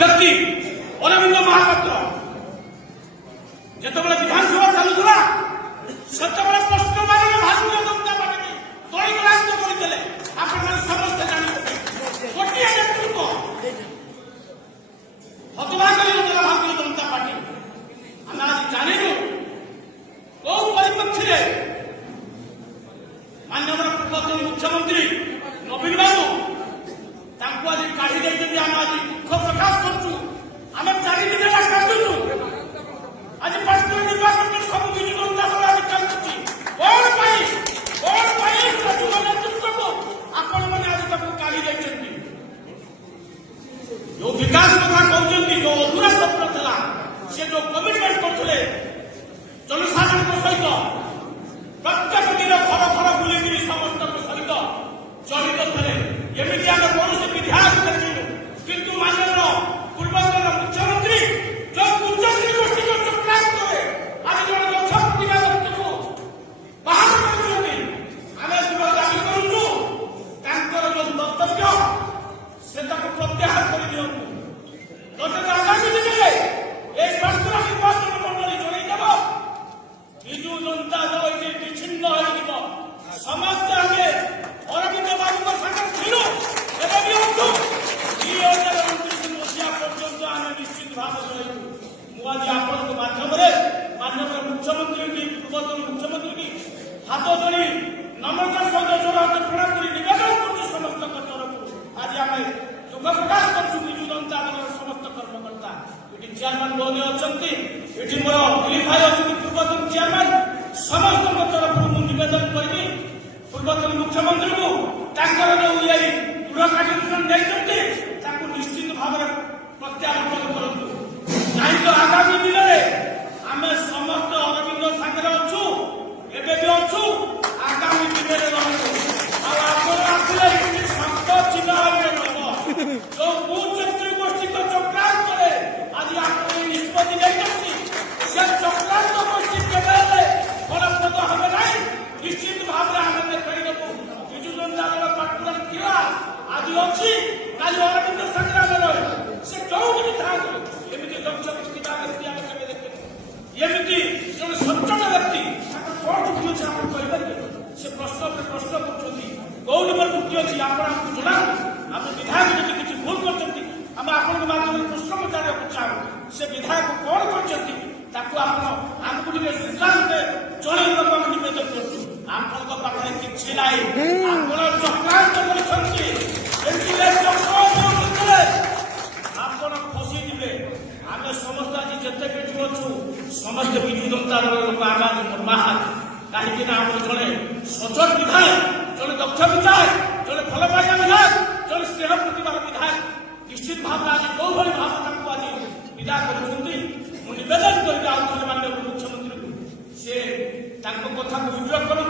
ବ୍ୟକ୍ତି ଅରବିନ୍ଦ ମହାପାତ୍ର ଯେତେବେଳେ ବିଧାନସଭା ଚାଲୁଥିଲା ସେତେବେଳେ ପଶ୍ଚିମବଙ୍ଗରେ ଭାରତୀୟ ଜନତା ପାର୍ଟି ଦଳୀକଳାନ୍ତ କରିଥିଲେ। ଆପଣମାନେ ସମସ୍ତେ ଜାଣିଛନ୍ତି ଗୋଟିଏ ନେତୃତ୍ୱ ହତବାକ କରିଦେଲା ଭାରତୀୟ ଜନତା ପାର୍ଟି। ଆମେ ଆଜି ଜାଣିନୁ କୋଉ ପରିପ୍ରେକ୍ଷୀରେ ମାନ୍ୟବର ପୂର୍ବତନ ମୁଖ୍ୟମନ୍ତ୍ରୀ ନବୀନ ବାବୁ ତାଙ୍କୁ ଆଜି କାଢି ଦେଇଛନ୍ତି। ଆମେ ଆଜି ଦୁଃଖ ପ୍ରକାଶ କରୁଛୁ। ଆମେ 4 ଦିନ ହେଲା କାନ୍ଦୁଛୁ। ଆଜି ପାର୍ଟିର ନିର୍ବାଚନରେ ସବୁ ବିଜୁ ଜନତା ଦଳ ଆଜି କାନ୍ଦୁଛି। କଣ ପାଇଁ ଯୁବ ନେତୃତ୍ୱକୁ ଆପଣମାନେ ଆଜି ତାକୁ କାଢି ଦେଇଛନ୍ତି? ଯୋଉ ବିକାଶ କଥା କହୁଛନ୍ତି, ଯୋଉ ଅଧୁରା ସ୍ୱପ୍ନ ଥିଲା, ସେ ଯୋଉ କମିଟମେଣ୍ଟ କରୁଥିଲେ ଜନସାଧାରଣଙ୍କ ସହିତ ପ୍ରତ୍ୟେକ ଦିନ ଘର ଘର ବୁଲିକିରି ସମସ୍ତଙ୍କ ସହିତ ଜଡ଼ିତ ଥିଲେ। ଏମିତି ଆମେ କୌଣସି ବିଧାୟକ ଦେଖିଲୁ। କିନ୍ତୁ ମାନ୍ୟବର ପୂର୍ବତନ ମୁଖ୍ୟମନ୍ତ୍ରୀ ଯୋଉ କୁଚକ୍ରୀ ଗୋଷ୍ଠୀଙ୍କ ଚକ୍ରାନ୍ତରେ ଆଜି ଜଣେ ଦକ୍ଷ ପ୍ରତିଭାକୁ ବାହାର କରିଛନ୍ତି, ଆମେ ଦୃଢ଼ ଦାବି କରୁଛୁ ତାଙ୍କର ଯୋଉ ବକ୍ତବ୍ୟ ସେ ତାକୁ ପ୍ରତ୍ୟାହାର କରିଦିଅନ୍ତୁ। ନଚେତ ଆଗାମୀ ଦିନରେ এই ପାର୍ଟିର ନିର୍ବାଚନ ମଣ୍ଡଳୀ ଜଣେଇଦେବ ବିଜୁ ଜନତା ଦଳ ଏଠି ବିଚ୍ଛିନ୍ନ ହୋଇଯିବ। ସମସ୍ତେ ଆମେ ଅରବିନ୍ଦ ବାବୁଙ୍କ ସାଙ୍ଗରେ ଥିଲୁ, ଏବେ ବି ଅଛୁ। 2029 ମସିହା ପର୍ଯ୍ୟନ୍ତ ଆମେ ନିଶ୍ଚିତ ଭାବରେ ରହିବୁ। ମୁଁ ଆଜି ଆପଣଙ୍କ ମାଧ୍ୟମରେ ମାନ୍ୟବର ମୁଖ୍ୟମନ୍ତ୍ରୀ ପୂର୍ବତନ ମୁଖ୍ୟମନ୍ତ୍ରୀ ହାତ ଯୋଡ଼ି ନମ୍ରତାର ସହିତ ଜୋର ହାତ ପ୍ରଣାମ କରି ନିବେଦନ କରୁଛୁ ସମସ୍ତଙ୍କ ତରଫରୁ। ଆଜି ଆମେ ଦୁଃଖ ପ୍ରକାଶ କରୁଛୁ ବିଜୁ ଜନତା ଦଳର ସମସ୍ତ କର୍ମକର୍ତ୍ତା। ଏଠି ଚେୟାରମ୍ୟାନ ମହୋଦୟ ଅଛନ୍ତି, ଏଠି ମୋର ଦିଲ୍ଲୀପ ଭାଇ ଅଛନ୍ତି ପୂର୍ବତନ ଚେୟାରମ୍ୟାନ। ସମସ୍ତଙ୍କ ତରଫରୁ ମୁଁ ନିବେଦନ କରିବି ପୂର୍ବତନ ମୁଖ୍ୟମନ୍ତ୍ରୀଙ୍କୁ ତାଙ୍କର ଯୋଉ ଦୃଢ଼ କାର୍ଯ୍ୟାନୁଷ୍ଠାନ ନେଇଛନ୍ତି ତାକୁ ନିଶ୍ଚିତ ଭାବରେ ପ୍ରତ୍ୟାବର୍ତ୍ତନ କରନ୍ତୁ। ନାହିଁ ତ ଆଗାମୀ ଦିନରେ ଆମେ ସମସ୍ତେ ଅରବିନ୍ଦ ସାଙ୍ଗରେ ଅଛୁ, ଏବେ ବି ଅଛୁ, ଆଗାମୀ ଦିନରେ ରହିବୁ। ଆଉ ଆପଣ ଆସିଲେ ଏଠି ଶବ୍ଦ ଚିହ୍ନ ଭାବରେ ରହିବ। ଯୋଉ କୁଚକ୍ରୀ ଗୋଷ୍ଠୀଙ୍କ ଚକ୍ରାନ୍ତରେ ଆଜି ଆପଣ ଏହି ନିଷ୍ପତ୍ତି ନେଇଛନ୍ତି, ସେ ଚକ୍ରାନ୍ତ ଗୋଷ୍ଠୀ କେବେ ହେଲେ ଫଳପ୍ରଦ হবে ନାହିଁ। ନିଶ୍ଚିତ ଭାବରେ ଆମେ ଦେଖାଇଦେବୁ ବିଜୁ ଜନତା ଦଳ ପାର୍ଟିର ଥିଲା, ଆଜି ଅଛି, କାଲି ଅରବିନ୍ଦ ସାଙ୍ଗରେ ଆମେ ରହିବୁ। ସେ ଯୋଉଠି ବି ଥାଆନ୍ତୁ, ଏମିତି ଦକ୍ଷ ପ୍ରତିଭା ବ୍ୟକ୍ତି ଆମେ କେବେ ଦେଖିବୁ। ଏମିତି ଜଣେ ସଚ୍ଚୋଟ ବ୍ୟକ୍ତି ତାଙ୍କର କଣ ତ୍ରୁଟି ଅଛି ଆପଣ କହିପାରିବେ? ସେ ପ୍ରଶ୍ନ ଉପରେ ପ୍ରଶ୍ନ କରୁଛନ୍ତି, କୋଉଠି ମୋର ତ୍ରୁଟି ଅଛି ଆପଣ ଆମକୁ ଜଣାନ୍ତୁ। ଆମେ ବିଧାୟକ ଯଦି କିଛି ଭୁଲ କରିଛନ୍ତି ଆମେ ଆପଣଙ୍କ ମାଧ୍ୟମରେ ପ୍ରଶ୍ନ ପଚାରିବାକୁ ଚାହୁଁ। ସେ ବିଧାୟକ କଣ କରିଛନ୍ତି ତାକୁ ଆପଣ ଆମକୁ ଟିକେ ସିଦ୍ଧାନ୍ତରେ ଜଣେଇବାକୁ ଆମେ ନିବେଦନ କରୁଛୁ। ଆପଣଙ୍କ ପାଖରେ କିଛି ନାହିଁ, ଆପଣ ଚକ୍ରାନ୍ତ କରିଛନ୍ତି। ଆପଣ ଫସିଯିବେ। ଆମେ ସମସ୍ତେ ଆଜି ଯେତେ ବିଜୁ ଅଛୁ ସମସ୍ତେ ବିଜୁ ଜନତା ଦଳର ଲୋକ। ଆଗାମୀ ମର୍ମାହାତ କାହିଁକି ନା ଆମର ଜଣେ ସଚୋଟ ବିଧାୟକ, ଜଣେ ଦକ୍ଷ ବିଧାୟକ, ଜଣେ ଭଲ ପାଇବା ବିଧାୟକ, ଜଣେ ସ୍ନେହ ପ୍ରତିଭାର ବିଧାୟକ ନିଶ୍ଚିତ ଭାବରେ ଆଜି ଯୋଉଭଳି ଭାବେ ତାଙ୍କୁ ଆଜି ବିଦା କରୁଛନ୍ତି, ମୁଁ ନିବେଦନ କରିବି ଆଉ ଥରେ ମାନ୍ୟବର ମୁଖ୍ୟମନ୍ତ୍ରୀଙ୍କୁ ସେ ତାଙ୍କ କଥାକୁ ବିଦ୍ରୋହ କରନ୍ତୁ।